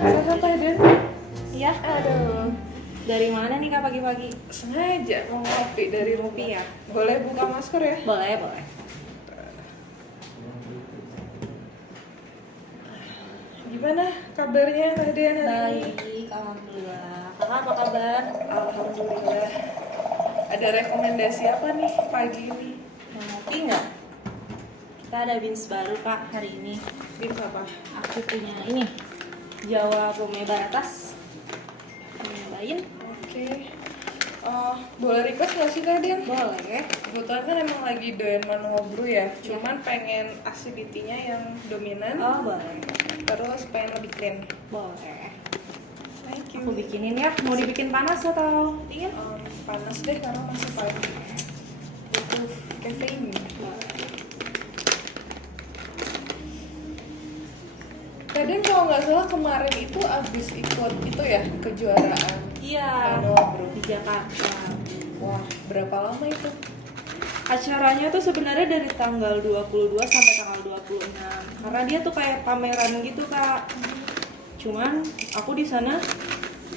Sehat Teh Den? Iya. Aduh, Dari mana nih Kak pagi-pagi? sengaja mau ngopi dari Ngopi ya? Boleh buka masker ya? Boleh, boleh. Gimana kabarnya Teh Den hari ini? Baik, alhamdulillah. Kakak apa kabar? Alhamdulillah. Ada rekomendasi apa nih pagi ini? Mau ngopi nggak? Kita ada beans baru Kak hari ini. Beans apa? Aku punya ini Jawa Pome Baratas. Mau nyobain? Oke. Boleh request nggak sih Teh Den? Boleh. Kebetulan kan emang lagi doyan manual brew ya. Cuman pengen acidity-nya yang dominan. Oh, boleh. Terus pengen lebih clean. Boleh. Thank you. Aku bikinin ya. Mau dibikin panas atau dingin? Panas deh karena masih pagi. Butuh caffeine. Tadi kalau nggak salah kemarin itu abis ikut itu ya kejuaraan Iya. manual brew. Di Jakarta. Wah, berapa lama itu? Acaranya tuh sebenarnya dari tanggal 22 sampai tanggal 26. Karena dia tuh kayak pameran gitu, Kak. Cuman aku di sana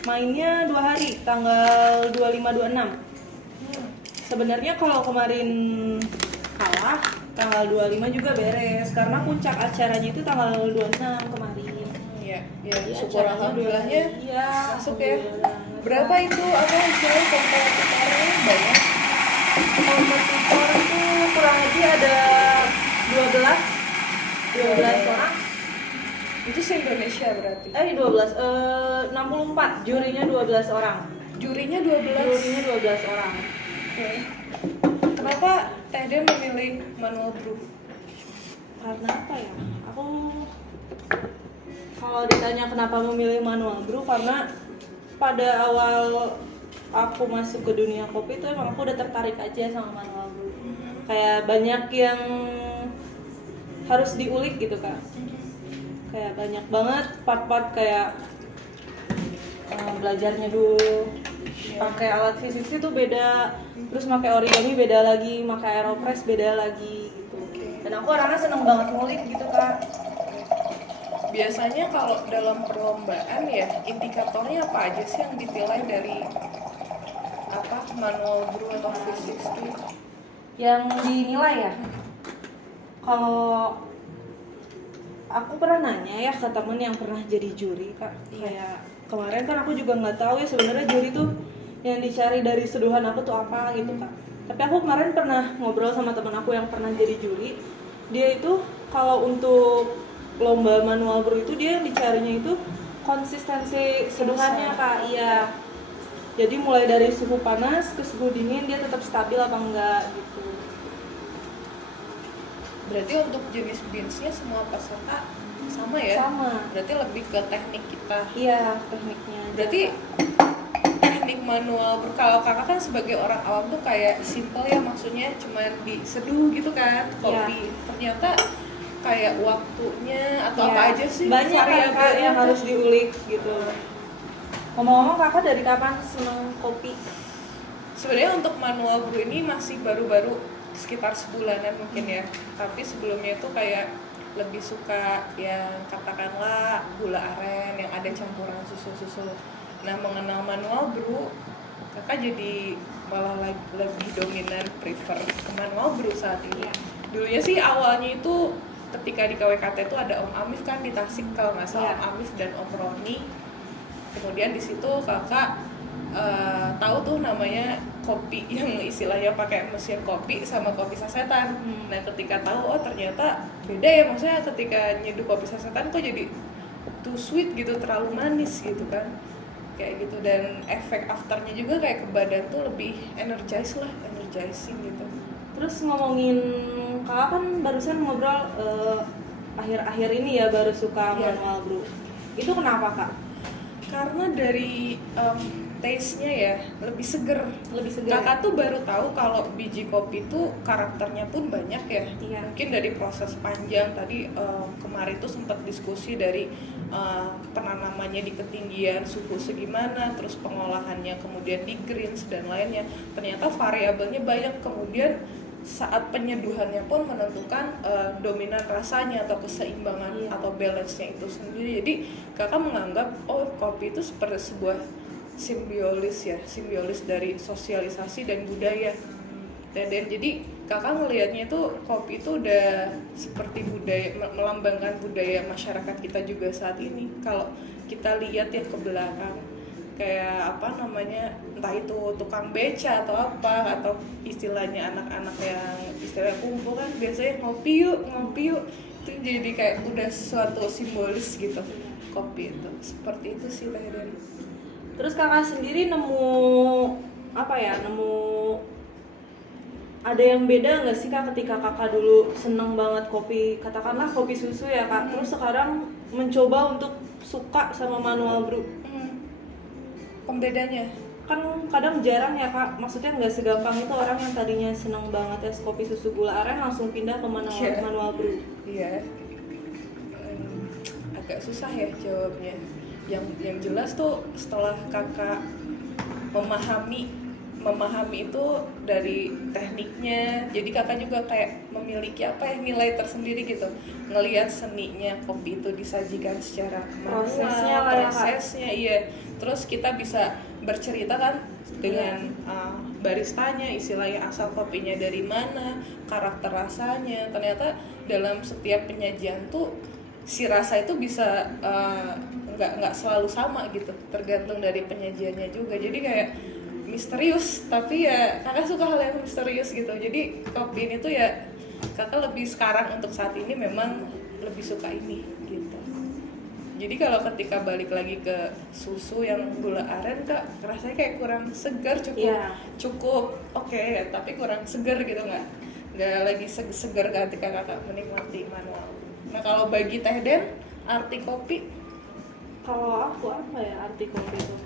mainnya 2 hari, tanggal 25 26. Sebenarnya kalau kemarin kalah, tanggal 25 juga beres karena puncak acaranya itu tanggal 26 kemarin. Iya, ya Jadi syukur acaranya alhamdulillahnya iya, masuk ya. alhamdulillah. Berapa itu apa istilahnya kompetitornya banyak? Kompetitor itu kurang lebih ada 12 orang. Itu se-Indonesia berarti. 64, jurinya 12 orang. Jurinya 12. Jurinya 12 orang. Oke. Kenapa Teh Den memilih manual brew? Karena apa ya? Aku kalau ditanya kenapa memilih manual brew, karena pada awal aku masuk ke dunia kopi itu emang aku udah tertarik aja sama manual brew. Kayak banyak yang harus diulik gitu Kak. Kayak banyak banget part-part kayak belajarnya dulu. Pakai alat fisik itu beda, terus pakai origami beda lagi, pakai aeropress beda lagi gitu. Dan aku orangnya seneng banget ngulik gitu Kak. Biasanya kalau dalam perlombaan ya indikatornya apa aja sih yang ditilai dari apa manual brew atau fisik itu? Yang dinilai ya, kalau aku pernah nanya ya ke temen yang pernah jadi juri Kak, kayak kemarin kan aku juga nggak tahu ya sebenarnya juri tuh yang dicari dari seduhan aku tuh apa gitu Kak. Tapi aku kemarin pernah ngobrol sama temen aku yang pernah jadi juri, dia itu kalau untuk lomba manual brew itu dia yang dicarinya itu konsistensi seduhannya Kak. Iya, jadi mulai dari suhu panas ke suhu dingin dia tetap stabil apa enggak gitu. Berarti untuk jenis beansnya semua peserta sama ya? Sama. Berarti lebih ke teknik kita. Iya, tekniknya aja, Berarti Kak. teknik manual brew, kalau kakak kan sebagai orang awam tuh kayak simple ya, maksudnya cuman diseduh gitu kan kopi. Ternyata kayak waktunya atau apa aja sih banyak kan Kak variabelnya yang harus diulik gitu. Ngomong-ngomong kakak dari kapan seneng kopi? Sebenarnya untuk manual brew ini masih baru-baru sekitar sebulanan mungkin ya. Tapi sebelumnya itu kayak lebih suka yang katakanlah gula aren yang ada campuran susu-susu. Nah, mengenal manual brew, kakak jadi malah lebih dominan prefer ke manual brew saat ini. Dulunya sih awalnya itu ketika di KWKT itu ada Om Amif kan di Tasik kalau nggak salah, Om Amif dan Om Roni. Kemudian di situ kakak tahu tuh namanya kopi yang istilahnya pakai mesin kopi sama kopi sasetan. Nah, ketika tahu oh ternyata beda ya, maksudnya ketika nyeduh kopi sasetan kok jadi too sweet gitu, terlalu manis gitu kan. Kayak gitu, dan efek afternya juga kayak ke badan tuh lebih energizing gitu. Terus ngomongin kakak kan barusan ngobrol akhir-akhir ini ya baru suka manual brew. Itu kenapa Kak? Karena dari taste-nya ya lebih seger. Kakak tuh baru tahu kalau biji kopi itu karakternya pun banyak ya. Iya. Mungkin dari proses panjang tadi kemarin tuh sempat diskusi dari penanamannya di ketinggian suhu segimana, terus pengolahannya kemudian di greens dan lainnya. Ternyata variabelnya banyak, kemudian saat penyeduhannya pun menentukan dominan rasanya atau keseimbangan Iya. atau balance-nya itu sendiri. Jadi kakak menganggap kopi itu seperti sebuah simbiosis dari sosialisasi dan budaya. Dan jadi kakak ngelihatnya itu kopi itu udah seperti budaya, melambangkan budaya masyarakat kita juga saat ini. Kalau kita lihat ya ke belakang, kayak apa namanya, entah itu tukang beca atau apa, atau istilahnya anak-anak yang istilah kumpul kan biasanya ngopi yuk, itu jadi kayak udah suatu simbolis gitu kopi itu. Seperti itu sih Teh Den. Terus kakak sendiri nemu ada yang beda nggak sih kak ketika kakak dulu seneng banget kopi, katakanlah kopi susu ya kak, terus sekarang mencoba untuk suka sama manual brew? Pembedanya Kan kadang jarang ya kak, maksudnya nggak segampang itu orang yang tadinya seneng banget es kopi susu gula aren langsung pindah ke manual brew. iya. Agak susah ya jawabnya. Yang jelas tuh setelah kakak memahami itu dari tekniknya, jadi kakak juga kayak memiliki nilai tersendiri gitu, ngelihat seninya kopi itu disajikan secara Prosesnya manual, lah ya, Kak. prosesnya iya. Terus kita bisa bercerita kan dengan baristanya, istilahnya asal kopinya dari mana, karakter rasanya. Ternyata dalam setiap penyajian tuh si rasa itu bisa nggak selalu sama gitu, tergantung dari penyajiannya juga. Jadi kayak misterius, tapi ya kakak suka hal yang misterius gitu. Jadi kopi ini tuh ya kakak lebih sekarang untuk saat ini memang lebih suka ini gitu. Jadi kalau ketika balik lagi ke susu yang gula aren kak, rasanya kayak kurang segar, cukup oke ya, tapi kurang segar gitu, nggak lagi segar ketika kakak menikmati manual. Nah kalau bagi Teh Den, arti kopi? Kalau aku apa ya arti kopi itu?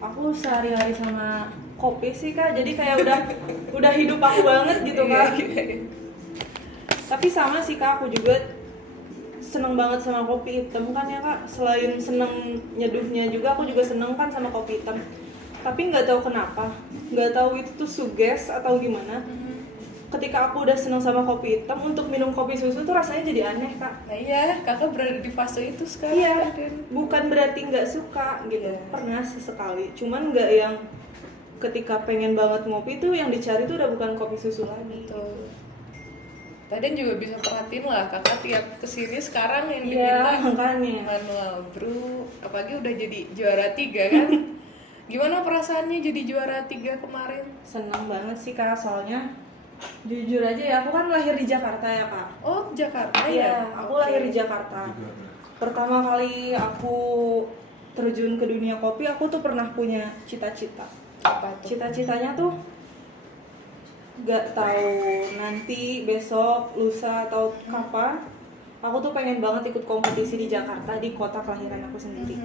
Aku sehari-hari sama kopi sih kak, jadi kayak udah hidup aku banget gitu kak. Tapi sama sih kak, aku juga seneng banget sama kopi hitam kan ya kak. Selain seneng nyeduhnya juga, aku juga seneng kan sama kopi hitam. Tapi nggak tahu kenapa, nggak tahu itu tuh suges atau gimana. Ketika aku udah seneng sama kopi hitam, untuk minum kopi susu tuh rasanya jadi aneh kak. Nah iya, kakak berada di fase itu sekarang. Iya, bukan berarti nggak suka gitu. Pernah sih sekali, cuman nggak yang ketika pengen banget ngopi tuh yang dicari tuh udah bukan kopi susu lagi. Betul. Tadi juga bisa perhatiin lah, kakak tiap kesini sekarang yang Iya, diminta makanya. manual brew, apalagi udah jadi juara 3 kan. Gimana perasaannya jadi juara 3 kemarin? Senang banget sih kak, soalnya jujur aja ya, aku kan lahir di Jakarta ya kak. Oh Jakarta Iya, ya? aku lahir di Jakarta. Pertama kali aku terjun ke dunia kopi, aku tuh pernah punya cita-cita. Apa tuh? Cita-citanya tuh gak tahu nanti besok, lusa atau kapan, aku tuh pengen banget ikut kompetisi di Jakarta, di kota kelahiran aku sendiri.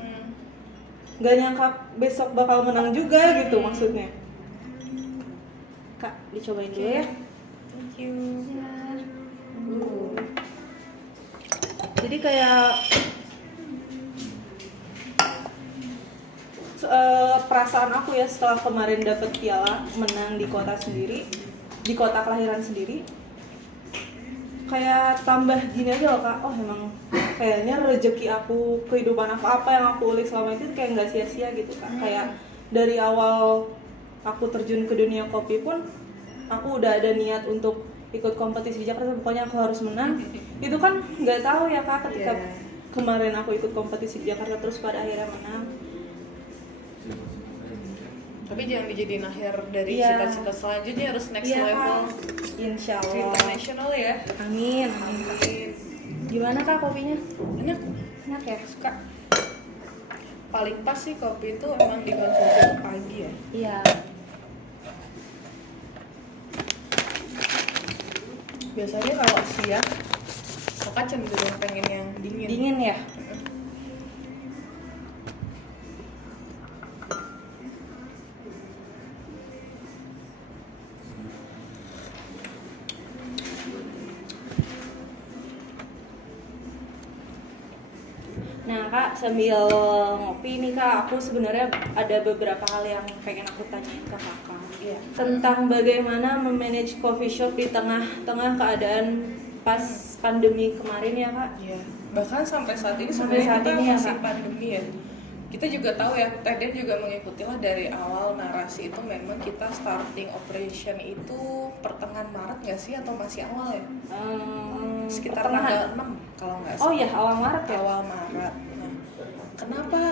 Gak nyangka besok bakal menang juga gitu maksudnya. Kak, dicobain dulu ya. Thank you. Jadi kayak perasaan aku ya setelah kemarin dapet piala, menang di kota sendiri, di kota kelahiran sendiri, kayak tambah gini aja loh kak. Oh emang kayaknya rezeki aku, kehidupan aku, apa yang aku ulik selama itu kayak nggak sia-sia gitu kak. Kayak dari awal aku terjun ke dunia kopi pun aku udah ada niat untuk ikut kompetisi di Jakarta, pokoknya aku harus menang. Itu kan nggak tahu ya kak, ketika kemarin aku ikut kompetisi di Jakarta terus pada akhirnya menang. Tapi jangan dijadiin akhir dari cita-cita selanjutnya, harus next level. Insya Allah. International ya. Amin. Gimana kak kopinya? Enak. Enak ya? Suka. Paling pas sih kopi itu emang dikonsumsi pagi ya. Iya. Biasanya kalau siang, kakak cenderung pengen yang dingin. Dingin ya? Nah Kak, sambil ngopi nih Kak, aku sebenarnya ada beberapa hal yang pengen aku tanyain ke Kakak. Iya. Tentang bagaimana memanage coffee shop di tengah-tengah keadaan pas pandemi kemarin ya Kak. Iya. Bahkan sampai saat ini Sampai sebenarnya saat kita ini ya, masih Kak. pandemi ya. Kita juga tahu ya, Teden juga mengikuti lah dari awal narasi itu memang kita starting operation itu pertengahan Maret nggak sih atau masih awal ya? Sekitar Pertengahan. tanggal 6 kalau nggak Oh salah. iya, awal Maret ya. Awal Maret. Nah, kenapa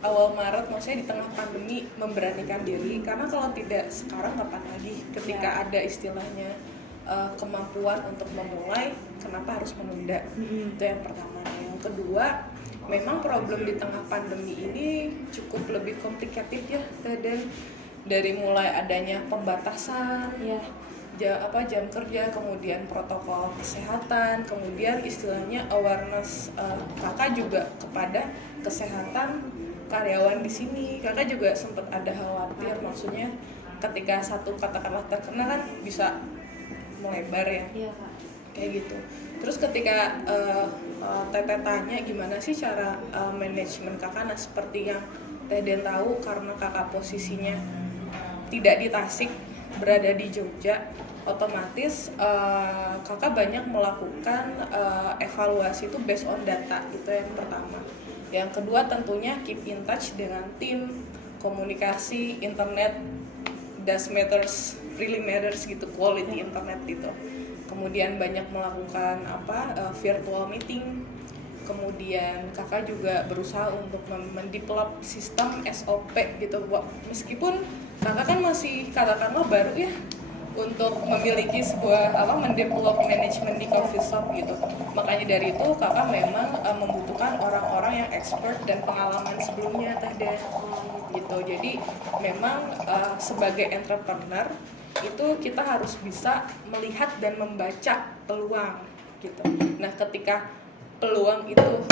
awal Maret maksudnya di tengah pandemi memberanikan diri? Karena kalau tidak sekarang kapan lagi ketika Ya. ada istilahnya kemampuan untuk memulai, kenapa harus menunda? Itu yang pertama. Yang kedua, memang problem di tengah pandemi ini cukup lebih complicated ya, dan dari mulai adanya pembatasan Iya. jam kerja, kemudian protokol kesehatan, kemudian istilahnya awareness kakak juga kepada kesehatan karyawan di sini. Kakak juga sempat ada khawatir, maksudnya ketika satu katakanlah terkena kan bisa melebar ya, Iya Kak. kayak gitu. Terus ketika Teteh tanya gimana sih cara manajemen kakak, nah seperti yang Teh tahu karena kakak posisinya tidak di Tasik, berada di Jogja, otomatis kakak banyak melakukan evaluasi itu based on data, itu yang pertama. Yang kedua tentunya keep in touch dengan tim, komunikasi, internet does matters, really matters gitu, quality internet gitu. Kemudian banyak melakukan virtual meeting. Kemudian kakak juga berusaha untuk mendevelop sistem SOP gitu. Meskipun kakak kan masih katakanlah baru ya untuk memiliki sebuah mendevelop manajemen di coffee shop gitu. Makanya dari itu kakak memang membutuhkan orang-orang yang expert dan pengalaman sebelumnya Teh Den gitu. Jadi memang sebagai entrepreneur itu kita harus bisa melihat dan membaca peluang gitu. Nah, ketika peluang itu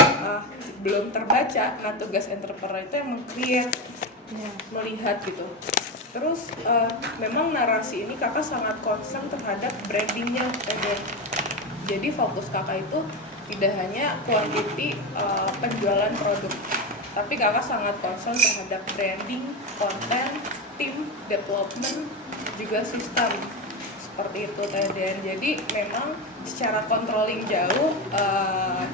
belum terbaca, nah tugas entrepreneur itu yang meng-create, melihat gitu. Terus memang narasi ini kakak sangat concern terhadap brandingnya. Jadi fokus kakak itu tidak hanya quantity penjualan produk, tapi kakak sangat concern terhadap branding, konten, tim, development, juga sistem. Seperti itu Teh. Jadi memang secara controlling jauh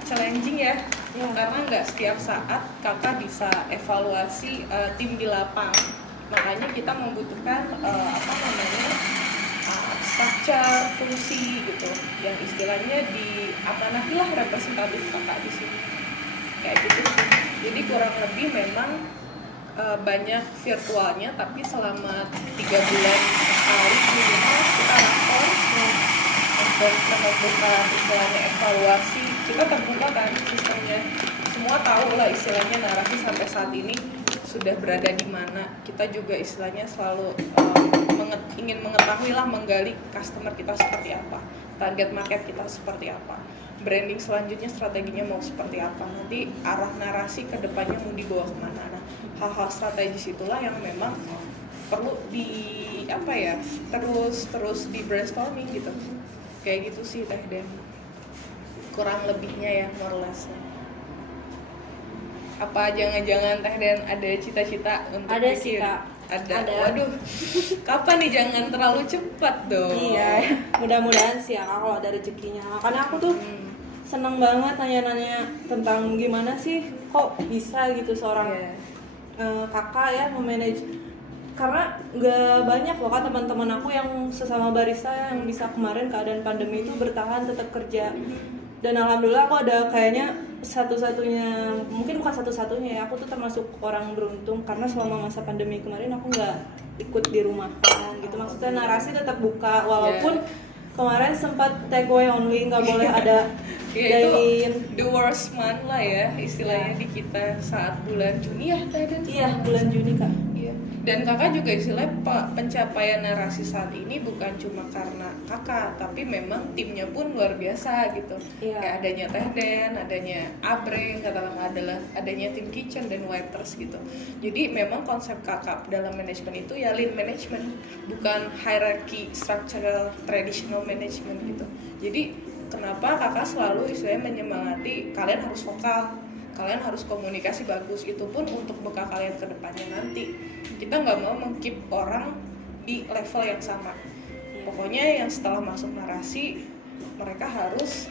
challenging ya, karena nggak setiap saat kakak bisa evaluasi tim di lapang. Makanya kita membutuhkan structure, fungsi gitu, yang istilahnya diamanahilah representatif kakak di sini, kayak gitu sih. Jadi kurang lebih memang banyak virtualnya, tapi selama 3 bulan sekali minimal kita lapor untuk menentukan istilahnya evaluasi. Kita terbuka kan sistemnya, semua tahu lah istilahnya narasi sampai saat ini sudah berada di mana. Kita juga istilahnya selalu ingin mengetahui lah, menggali customer kita seperti apa, target market kita seperti apa, branding selanjutnya strateginya mau seperti apa, nanti arah narasi ke depannya mau dibawa kemana. Nah, hal-hal strategis itulah yang memang perlu terus di brainstorming gitu, kayak gitu sih Teh Den, kurang lebihnya ya, more or less. Apa jangan-jangan Teh Den ada cita-cita untuk Ada bikin? sih Kak. Ada. Ada. Waduh, kapan nih, jangan terlalu cepat dong. Iya, mudah-mudahan sih ya Kak kalau ada rezekinya. Makanya aku tuh seneng banget nanya-nanya tentang gimana sih kok bisa gitu seorang kakak ya memanage, karena nggak banyak loh Kak teman-teman aku yang sesama barista yang bisa kemarin keadaan pandemi itu bertahan tetap kerja. Dan alhamdulillah aku ada kayaknya satu-satunya, mungkin bukan satu-satunya ya, aku tuh termasuk orang beruntung karena selama masa pandemi kemarin aku nggak ikut di rumah gitu. Maksudnya narasi tetap buka walaupun kemarin sempat take away only, nggak boleh ada Ya, itu dine-in. the worst month lah ya istilahnya di kita saat bulan Juni ya Teh Den. Iya, bulan Juni Kak. Iya. Dan kakak juga istilahnya pencapaian narasi saat ini bukan cuma karena kakak, tapi memang timnya pun luar biasa gitu. Iya. Kayak adanya Teh Den, adanya Abre, katakanlah adalah adanya tim kitchen dan waiters gitu. Jadi memang konsep kakak dalam manajemen itu ya lean management, bukan hierarchy structural traditional management gitu. Jadi kenapa kakak selalu istilahnya menyemangati kalian harus vokal, kalian harus komunikasi bagus, itu pun untuk bekal kalian ke depannya nanti. Kita nggak mau meng-keep orang di level yang sama. Pokoknya yang setelah masuk narasi mereka harus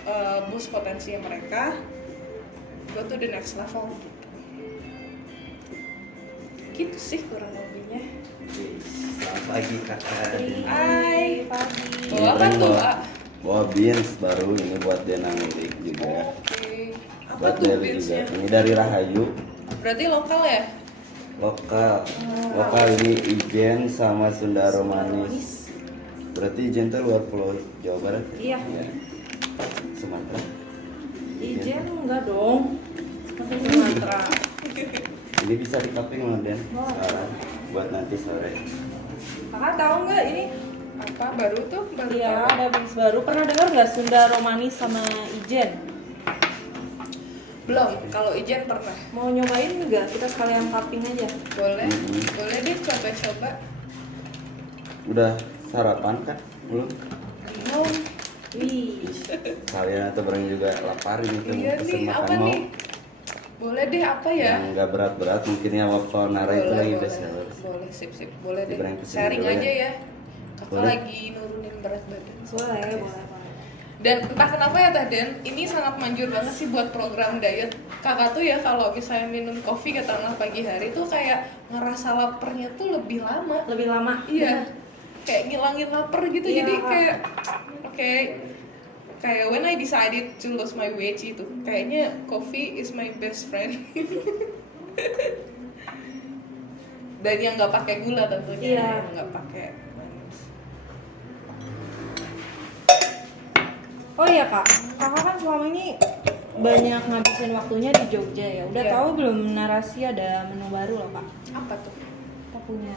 boost potensi mereka, go to the next level gitu sih kurang lebihnya. Selamat pagi kakak. Hai. Pagi. Bawa apa tuh, Ak? Bawa beans baru ini buat Dena milik juga. Oke. Apa Buat tuh Deli juga. beansnya? Ini dari Rahayu. Berarti lokal ya? Lokal. Lokal ini Ijen sama Sundaro Manis. Berarti Ijen tuh luar Pulau Jawa Barat. Iya. Ya. Sumatera. Ijen enggak dong. Sumatera. Ini bisa di cupping loh Den. Sekarang buat nanti sore. Kakak tahu nggak ini? Apa baru tuh? Baru Iya, tahu. ada beans baru. Pernah dengar nggak Sunda Romanis sama Ijen? Belum. Kalau Ijen pernah. Mau nyobain nggak? Kita sekalian cupping aja. Boleh. Mhm. Boleh deh coba-coba. Udah sarapan kan? Belum? Belum. Wih. Kalian atau bareng juga lapar ini tuh Iya pesen nih, makan apa mau? nih? Boleh deh, apa ya? Yang nggak berat-berat mungkin ya waffle nara itu lagi best seller. Boleh, sip. Boleh deh. Diberang kesini Sharing dulu ya. aja ya. Kakak Boleh. lagi nurunin berat badan. Boleh. Dan entah kenapa ya Teh Den, ini sangat manjur banget sih buat program diet. Kakak tuh ya kalau misalnya minum kopi katakanlah pagi hari tuh kayak ngerasa laparnya tuh lebih lama. Lebih lama. Iya. Kayak ngilangin lapar gitu. Iya, Jadi Kak. kayak when I decided to lose my weight itu kayaknya coffee is my best friend. Dan yang nggak pakai gula tentunya, Iya. yang nggak pakai manis. Oh iya kak, kakak kan selama ini banyak ngabisin waktunya di Jogja ya. Udah Iya. tahu belum narasi ada menu baru loh kak? Apa tuh? Kita punya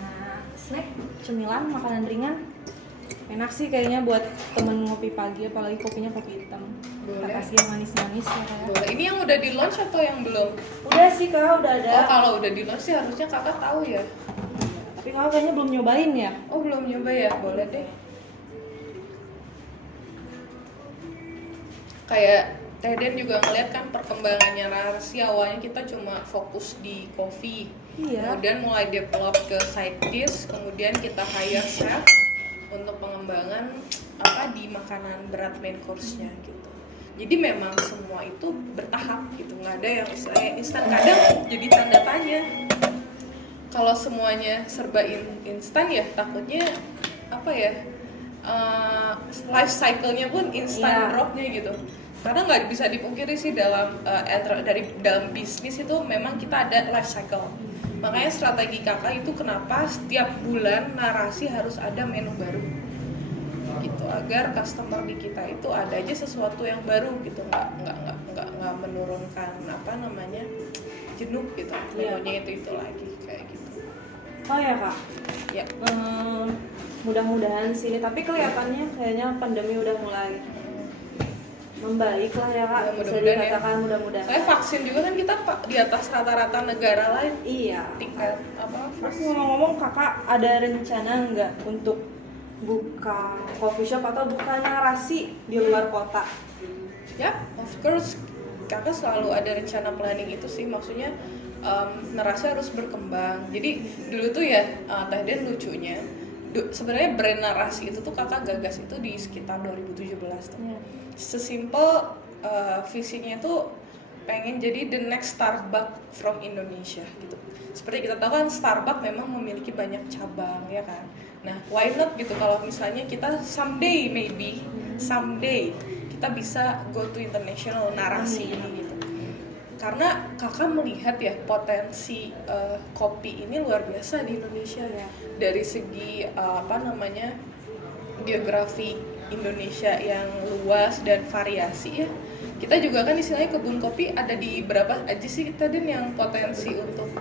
snack, cemilan, makanan ringan. Enak sih kayaknya buat temen ngopi pagi, apalagi kopinya kopi hitam. Kita Boleh. kasih yang manis-manis ya kak. Ya. Boleh. Ini yang udah di launch atau yang belum? Udah sih kak, udah ada. Oh, kalau udah di launch sih harusnya kakak tahu ya. Tapi kakak kayaknya belum nyobain ya. Oh, belum nyoba ya? Boleh deh. Kayak Teh Den juga ngeliat kan perkembangannya narasi, awalnya kita cuma fokus di kopi. Iya. Kemudian mulai develop ke side dish, kemudian kita hire chef untuk pengembangan apa di makanan berat main course-nya gitu. Jadi memang semua itu bertahap gitu, nggak ada yang istilahnya instan. Kadang jadi tanda tanya. Kalau semuanya serba instan ya takutnya apa ya? Life cycle-nya pun instan Iya. drop-nya gitu. Karena nggak bisa dipungkiri sih dalam dalam bisnis itu memang kita ada life cycle. Makanya strategi kakak itu kenapa setiap bulan narasi harus ada menu baru gitu, agar customer di kita itu ada aja sesuatu yang baru gitu, nggak menurunkan apa namanya jenuh gitu. Iya. Menunya itu lagi kayak gitu. Oh ya kak. Ya. Mudah-mudahan sih, tapi kelihatannya kayaknya pandemi udah mulai membaik lah ya kak. Ya, Bisa mudah-mudahan ya. dikatakan mudah-mudahan. Saya vaksin juga kan kita di atas rata-rata negara lain Iya. tingkat apa Terus vaksin. ngomong-ngomong kakak ada rencana nggak untuk buka coffee shop atau buka narasi di luar kota? Ya, of course kakak selalu ada rencana planning itu sih, maksudnya narasi harus berkembang. Jadi dulu tuh ya Teh Den lucunya sebenarnya brand narasi itu tuh kakak gagas itu di sekitar 2017 tuh. Iya. Sesimpel visinya tuh pengen jadi the next Starbucks from Indonesia gitu. Seperti kita tahu kan Starbucks memang memiliki banyak cabang ya kan. Nah, why not gitu kalau misalnya kita someday kita bisa go to international narasi ini gitu. Karena kakak melihat ya potensi kopi ini luar biasa di Indonesia ya. Dari segi apa namanya geografi Indonesia yang luas dan variasi ya. Kita juga kan istilahnya kebun kopi ada di berapa aja sih kita Den yang potensi untuk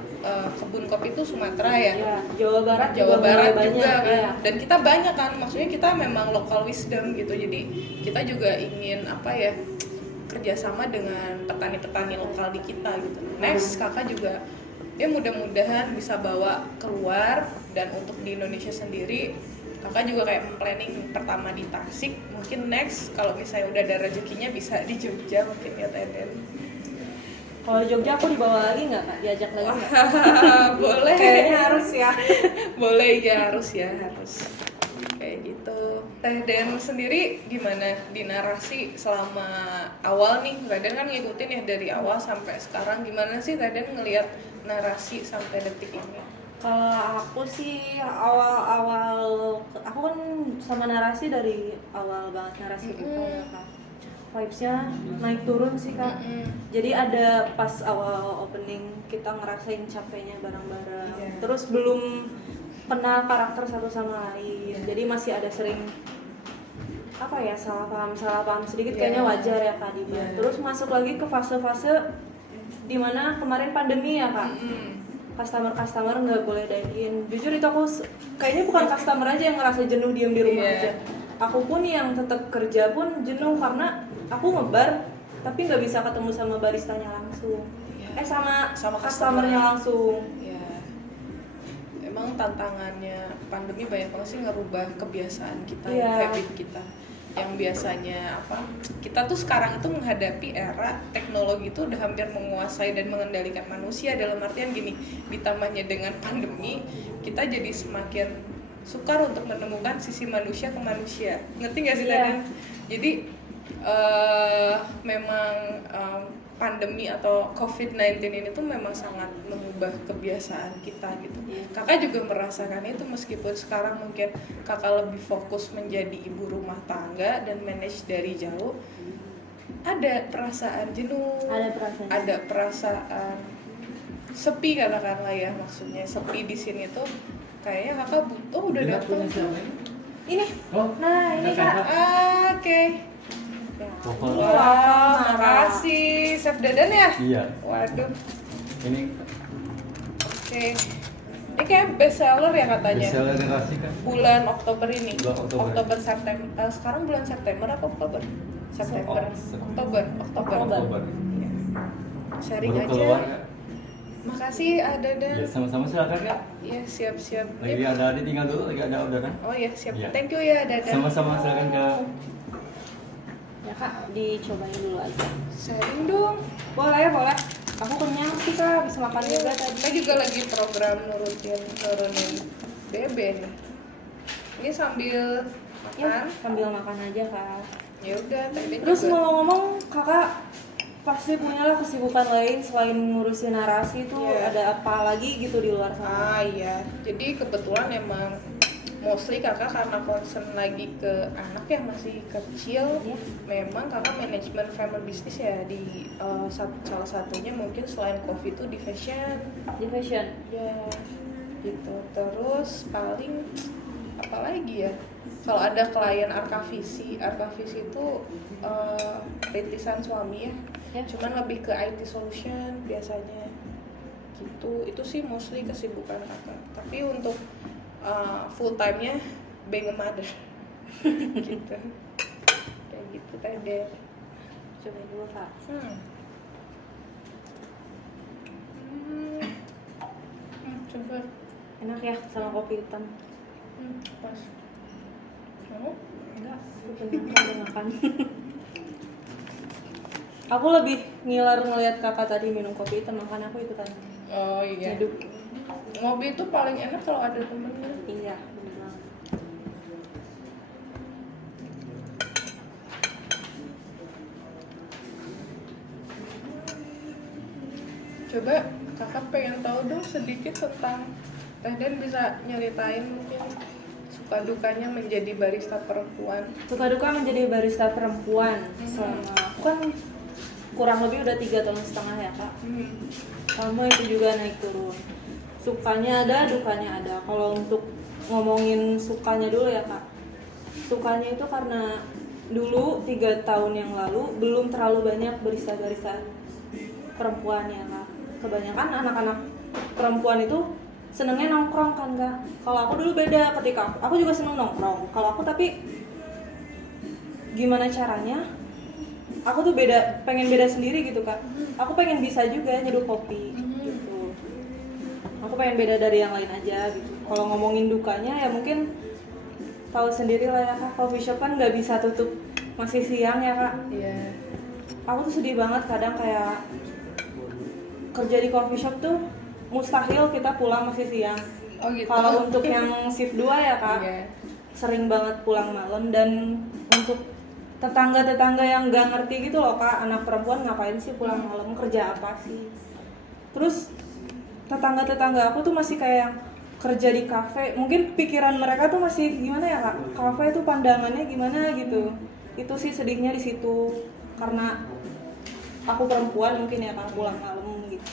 kebun kopi itu Sumatera ya. Iya, Jawa Barat Jawa Barat mulai juga banyak, kan. iya. Dan kita banyak kan, maksudnya kita memang local wisdom gitu. Jadi kita juga ingin apa ya kerjasama dengan petani-petani lokal di kita gitu. Next kakak juga ya mudah-mudahan bisa bawa keluar, dan untuk di Indonesia sendiri kakak juga kayak planning pertama di Tasik, mungkin next kalau misalnya udah ada rezekinya bisa di Jogja mungkin ya Teh Den. Kalau Jogja aku dibawa lagi nggak kak? Diajak lagi nggak? Boleh. Kayaknya harus ya. Boleh ya, harus kayak gitu. Teh Den sendiri gimana di narasi selama awal nih? Teh Den kan ngikutin ya dari awal sampai sekarang. Gimana sih Teh Den ngelihat narasi sampai detik ini? Kalau aku sih awal-awal, aku kan sama narasi dari awal banget narasi kita ya kak. Vibes-nya naik turun sih kak. Jadi ada pas awal opening kita ngerasain capeknya bareng-bareng. Iya. Terus belum kenal karakter satu sama lain. Jadi masih ada sering apa ya salah paham sedikit. Kayaknya wajar ya kak Diba. Terus masuk lagi ke fase-fase dimana kemarin pandemi ya kak. Customer nggak boleh dine in. Jujur itu aku kayaknya bukan customer aja yang ngerasa jenuh diem di rumah aja. Aku pun yang tetap kerja pun jenuh karena aku ngebar tapi nggak bisa ketemu sama baristanya langsung. Sama customernya langsung. Ya. Emang tantangannya pandemi banyak banget sih ngerubah kebiasaan kita, habit kita. Yang biasanya kita tuh sekarang itu menghadapi era teknologi itu udah hampir menguasai dan mengendalikan manusia, dalam artian gini, ditambahnya dengan pandemi kita jadi semakin sukar untuk menemukan sisi manusia ke manusia, ngerti nggak sih Teh? Jadi memang pandemi atau COVID-19 ini tuh memang sangat mengubah kebiasaan kita gitu. Kakak juga merasakan itu meskipun sekarang mungkin kakak lebih fokus menjadi ibu rumah tangga dan manage dari jauh. Ada perasaan jenuh, ada perasaan sepi katakanlah ya, maksudnya sepi di sini tuh kayaknya kakak butuh udah datang. Ini. Oh, nah ini kak. Oke. Wow, makasih Chef Dadan ya? Iya. Waduh. Ini Oke. Ini kayak best seller ya katanya. bisa narasi kan? Bulan Oktober ini. Bulan Oktober. September. Sekarang bulan September apa Oktober? September. Oktober. Oktober. Iya. Sharing Baru aja. keluar kak? Makasih Dadan. Ya sama-sama silakan kak. Iya, siap-siap. Lagi ada tinggal dulu, lagi ada orderan. Oh iya, siap. Iya. Thank you ya Dadan. Sama-sama silakan kak. Ya kak, dicobain dulu aja. Sharing dong. Boleh. Aku kenyang sih kak, bisa makan juga tadi. Kita juga lagi program nurunin bebe nih. Ini sambil Ya, makan. sambil makan aja kak. Ya udah, tadi Terus juga. ngomong-ngomong, kakak pasti punyalah kesibukan lain selain ngurusin narasi itu. Iya. Ada apa lagi gitu di luar sana? Iya. Jadi kebetulan emang mostly kakak karena concern lagi ke anak yang masih kecil. Iya. Memang kakak manajemen family business ya di salah satunya mungkin selain coffee itu di fashion. Di fashion. Ya, gitu. Terus paling apa lagi ya? Kalau ada klien Arkavisi itu rintisan suami ya. Cuman lebih ke IT solution biasanya. Gitu. Itu sih mostly kesibukan kakak. Tapi untuk full time-nya being a mother. Gitu. Kayak gitu tadi. Coba dulu kak. Coba. Enak ya sama kopi hitam. Pas. Mau? Enggak, aku kenyang kok udah makan. Aku lebih ngiler ngelihat kakak tadi minum kopi hitam, makanya aku ikutan Oh iya. hidup. Ngopi itu paling enak kalau ada temennya. Iya, bener banget. Coba kakak pengen tahu dong sedikit tentang Teh Den, bisa nyeritain mungkin suka dukanya menjadi barista perempuan. Suka duka menjadi barista perempuan selama aku kan kurang lebih udah 3,5 tahun ya kak. Kamu itu juga naik turun. Sukanya ada, dukanya ada. Kalau untuk ngomongin sukanya dulu ya kak. Sukanya itu karena dulu 3 tahun yang lalu belum terlalu banyak barista-barista perempuan ya kak. Kebanyakan anak-anak perempuan itu senengnya nongkrong kan kak. Kalau aku dulu beda, ketika aku juga seneng nongkrong. Kalau aku tapi gimana caranya? Aku tuh pengen beda sendiri gitu kak. Aku pengen bisa juga nyeduh kopi gitu. Aku pengen beda dari yang lain aja gitu. Kalau ngomongin dukanya ya mungkin tahu sendiri lah ya kak. Coffee shop kan nggak bisa tutup masih siang ya kak. Iya. Aku tuh sedih banget kadang kayak kerja di coffee shop tuh mustahil kita pulang masih siang. Oh gitu. Kalau untuk yang shift 2 ya kak, Iya. sering banget pulang malam. Dan untuk tetangga-tetangga yang nggak ngerti gitu loh kak, anak perempuan ngapain sih pulang malam, kerja apa sih. Terus tetangga-tetangga aku tuh masih kayak yang kerja di kafe, mungkin pikiran mereka tuh masih gimana ya kak, kafe tuh pandangannya gimana gitu. Itu sih sedihnya di situ, karena aku perempuan mungkin ya kak, pulang malam gitu.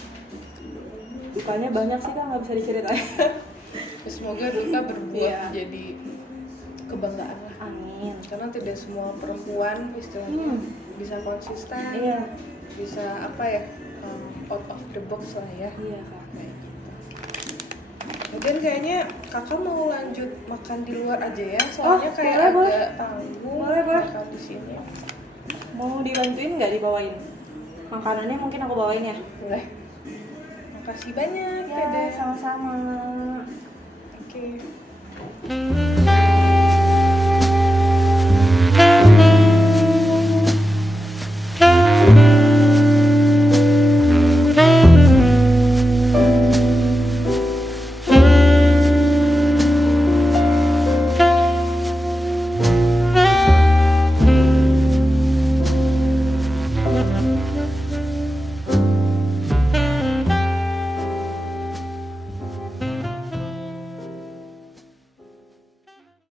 Dukanya banyak sih kak, nggak bisa diceritain. Semoga Duta berbuah Iya. jadi kebanggaan lah. Amin. Karena tidak semua perempuan istilahnya bisa konsisten, Iya. bisa apa ya, out of the box lah ya. Iya kak. Kayak gitu. Mungkin kayaknya kakak mau lanjut makan di luar aja ya, soalnya Oh, kayak boleh, agak tanggung Boleh. makan di sini. Mau dibantuin nggak dibawain? Makanannya mungkin aku bawain ya. Boleh. Makasih banyak Ya, Dede. sama-sama. Oke.